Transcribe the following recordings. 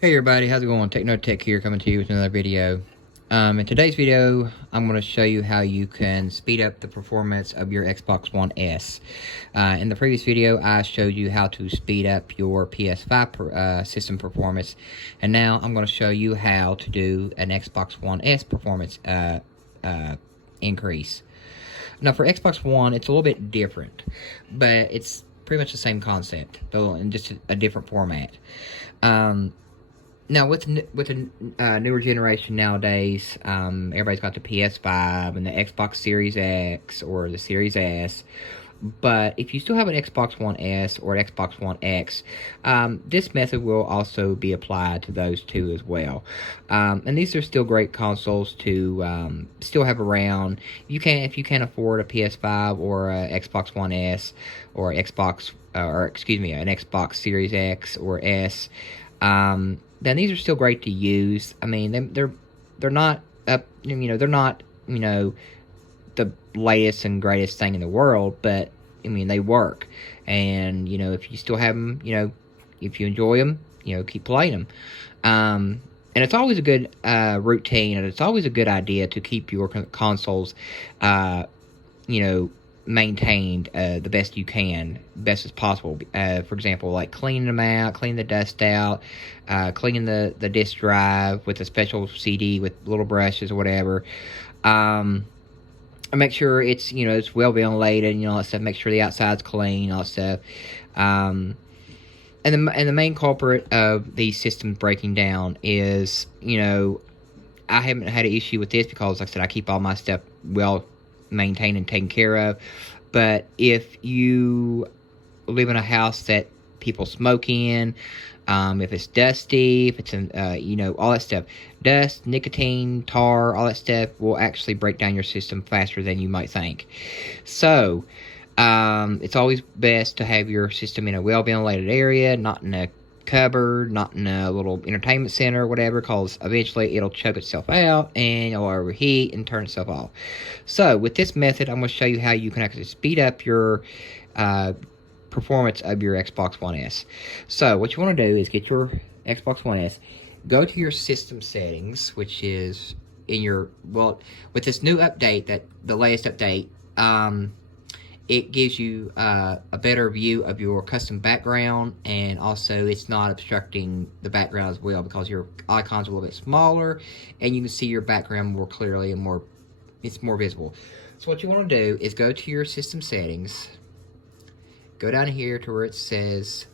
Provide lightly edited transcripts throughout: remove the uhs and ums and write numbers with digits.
Hey everybody, how's it going? TechnoTech here, coming to you with another video. In today's video, I'm going to show you how you can speed up the performance of your Xbox One S. In the previous video, I showed you how to speed up your PS5 system performance, and now I'm going to show you how to do an Xbox One S performance increase. Now for Xbox One, it's a little bit different, but it's pretty much the same concept, though in just a different format. Now, with a newer generation nowadays, everybody's got the PS5 and the Xbox Series X or the Series S. But if you still have an Xbox One S or an Xbox One X, this method will also be applied to those two as well. And these are still great consoles to still have around. If you can't afford a PS5 or a Xbox One S or an Xbox Series X or S. Then these are still great to use. I mean, they're not up, they're not, the latest and greatest thing in the world, but I mean, they work. And if you still have them, if you enjoy them, keep playing them. And it's always a good routine, and it's always a good idea to keep your consoles, maintained the best you can, best as possible. For example, like cleaning them out, cleaning the dust out, cleaning the disk drive with a special CD with little brushes or whatever. And make sure it's it's well ventilated and all that stuff. Make sure the outside's clean, all that stuff. And the main culprit of these systems breaking down is I haven't had an issue with this because, like I said, I keep all my stuff well maintained and taken care of. But if you live in a house that people smoke in, if it's dusty, if it's all that stuff, dust, nicotine, tar, all that stuff will actually break down your system faster than you might think. So it's always best to have your system in a well ventilated area, not in a cupboard, not in a little entertainment center or whatever, because eventually it'll choke itself out and it'll overheat and turn itself off. So with this method, I'm going to show you how you can actually speed up your performance of your Xbox One S. So what you want to do is get your Xbox One S, go to your system settings, which is in your, with this new update, the latest update, it gives you a better view of your custom background, and also it's not obstructing the background as well because your icons are a little bit smaller and you can see your background more clearly and it's more visible. So what you want to do is go to your system settings, go down here to where it says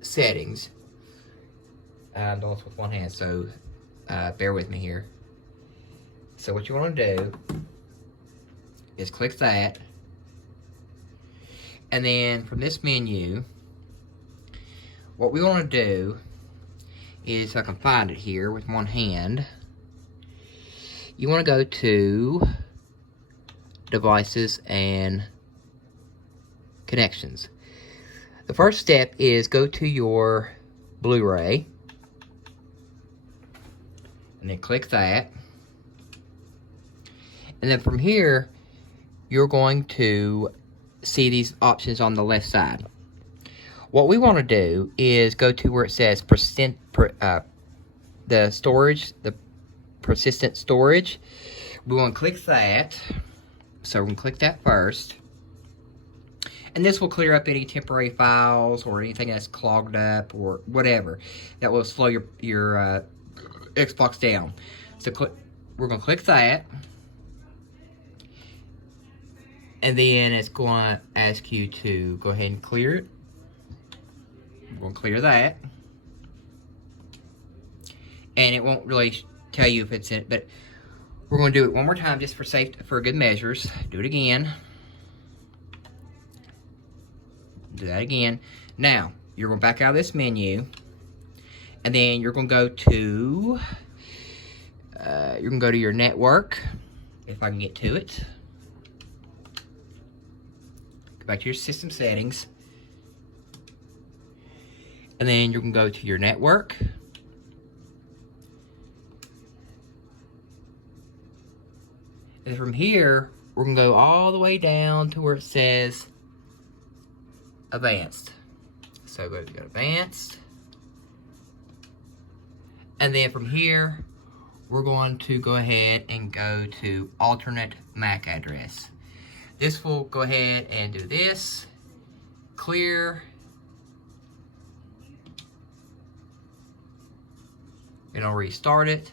settings. I'm doing this with one hand, so bear with me here. So what you want to do is click that. And then from this menu, what we want to do is, if I can find it here with one hand, you want to go to Devices and Connections. The first step is go to your Blu-ray, and then click that. And then from here, you're going to see these options on the left side. What we want to do is go to where it says the storage, the persistent storage. We want to click that. So we're going to click that first. And this will clear up any temporary files or anything that's clogged up or whatever that will slow your Xbox down. So we're going to click that. And then it's going to ask you to go ahead and clear it. We're going to clear that. And it won't really tell you if it's in it, but we're going to do it one more time just for good measures. Do it again. Do that again. Now, you're going to back out of this menu. And then you're going to go to, your network, if I can get to it. Go back to your system settings. And then you're going to go to your network. And from here, we're going to go all the way down to where it says Advanced. So go to Advanced. And then from here, we're going to go ahead and go to alternate MAC address. This will go ahead and do this, clear, it'll restart it.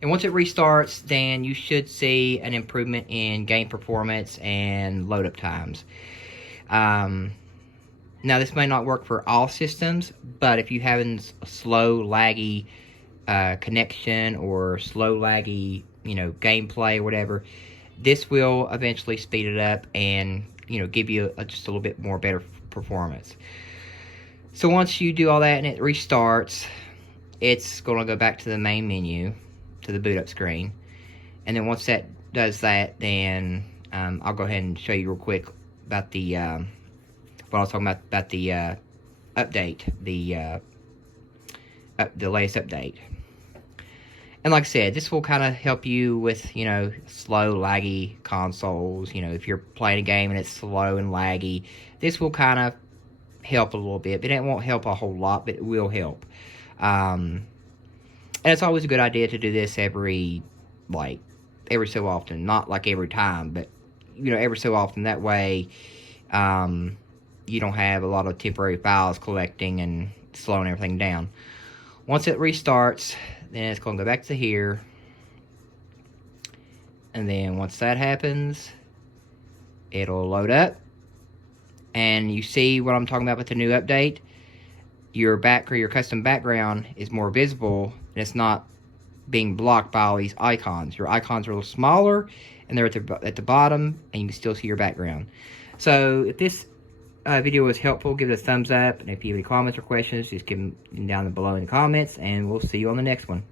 And once it restarts, then you should see an improvement in game performance and load up times. Now, this may not work for all systems, but if you're having a slow, laggy connection or slow, laggy, gameplay or whatever, this will eventually speed it up and, give you just a little bit more better performance. So once you do all that and it restarts, it's going to go back to the main menu, to the boot up screen. And then once that does that, then I'll go ahead and show you real quick about the what I was talking about the update, the latest update. And like I said, this will kind of help you with, slow, laggy consoles. If you're playing a game and it's slow and laggy, this will kind of help a little bit. But it won't help a whole lot, but it will help. And it's always a good idea to do this every so often. Not like every time, but, every so often. That way, you don't have a lot of temporary files collecting and slowing everything down. Once it restarts, then it's going to go back to here. And then once that happens, it'll load up. And you see what I'm talking about with the new update. Your custom background is more visible, and it's not being blocked by all these icons. Your icons are a little smaller, and they're at the bottom, and you can still see your background. So if this video was helpful, give it a thumbs up, and if you have any comments or questions, just give them down below in the comments, and we'll see you on the next one.